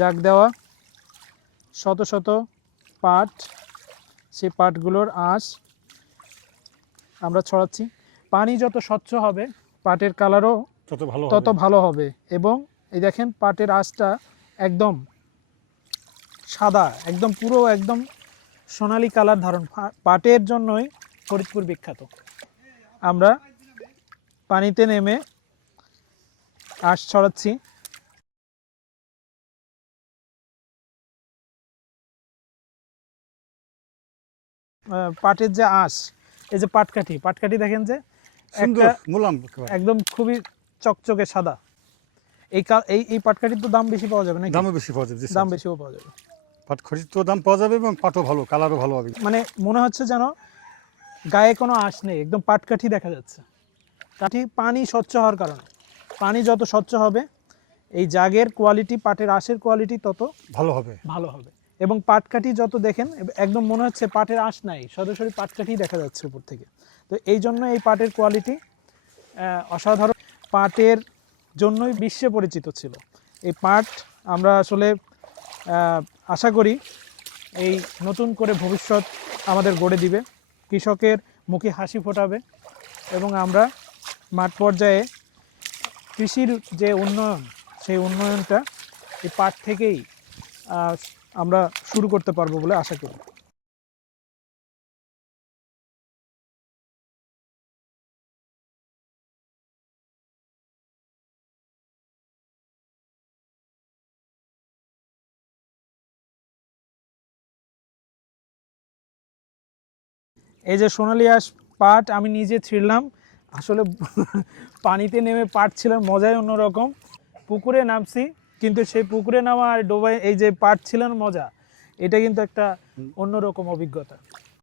জাগ দেওয়া। শত শত পাট সেই পাটগুলোর আঁশ আমরা ছড়াচ্ছি। পানি যত স্বচ্ছ হবে পাটের কালারও তত ভালো তত ভালো হবে। এবং এই দেখেন পাটের আঁশটা একদম সাদা একদম পুরো একদম সোনালী কালার ধারণ। পাটের জন্যই ফরিদপুর বিখ্যাত। আমরা পানিতে নেমে আঁশ ছড়াচ্ছি। পাটের যে আঁশ এই যে পাটকাঠি পাটকাঠি দেখেন যে একদম খুবই চকচকে সাদা। এই এই এই পাটকাঠির তো দাম বেশি পাওয়া যাবে নাকি? দামও বেশি পাওয়া যাবে দাম বেশিও পাওয়া যাবে। পাট খরিদ তো দাম পাওয়া যাবে এবং পাটও ভালো কালারও ভালো হবে। মানে মনে হচ্ছে যেন গায়ে কোনো আঁশ নেই একদম পাটকাঠি দেখা যাচ্ছে। কাঠি পানি স্বচ্ছ হওয়ার কারণে। পানি যত স্বচ্ছ হবে এই জাগের কোয়ালিটি পাটের আঁশের কোয়ালিটি তত ভালো হবে। ভালো হবে। এবং পাটকাঠি যত দেখেন একদম মনে হচ্ছে পাটের আঁশ নাই, সরাসরি পাটকাঠি দেখা যাচ্ছে উপর থেকে। তো এই জন্য এই পাটের কোয়ালিটি অসাধারণ। পাটের জন্যই বিশ্বে পরিচিত ছিল। এই পাট আমরা আসলে আশা করি এই নতুন করে ভবিষ্যৎ আমাদের গড়ে দিবে, কৃষকের মুখে হাসি ফোটাবে এবং আমরা মাঠ পর্যায়ে কৃষির যে উন্নয়ন, সেই উন্নয়নটা এই পাট থেকেই আমরা শুরু করতে পারব বলে আশা করি। এই যে সোনালি আঁশ পাট আমি নিজে ছিঁড়লাম। আসলে পানিতে নেমে পাট ছিলাম, মজাই অন্যরকম। পুকুরে নামছি। কিন্তু সেই পুকুরে নামা আর ডোবায় এই যে পাট ছিলেন মজা এটা কিন্তু একটা অন্যরকম অভিজ্ঞতা।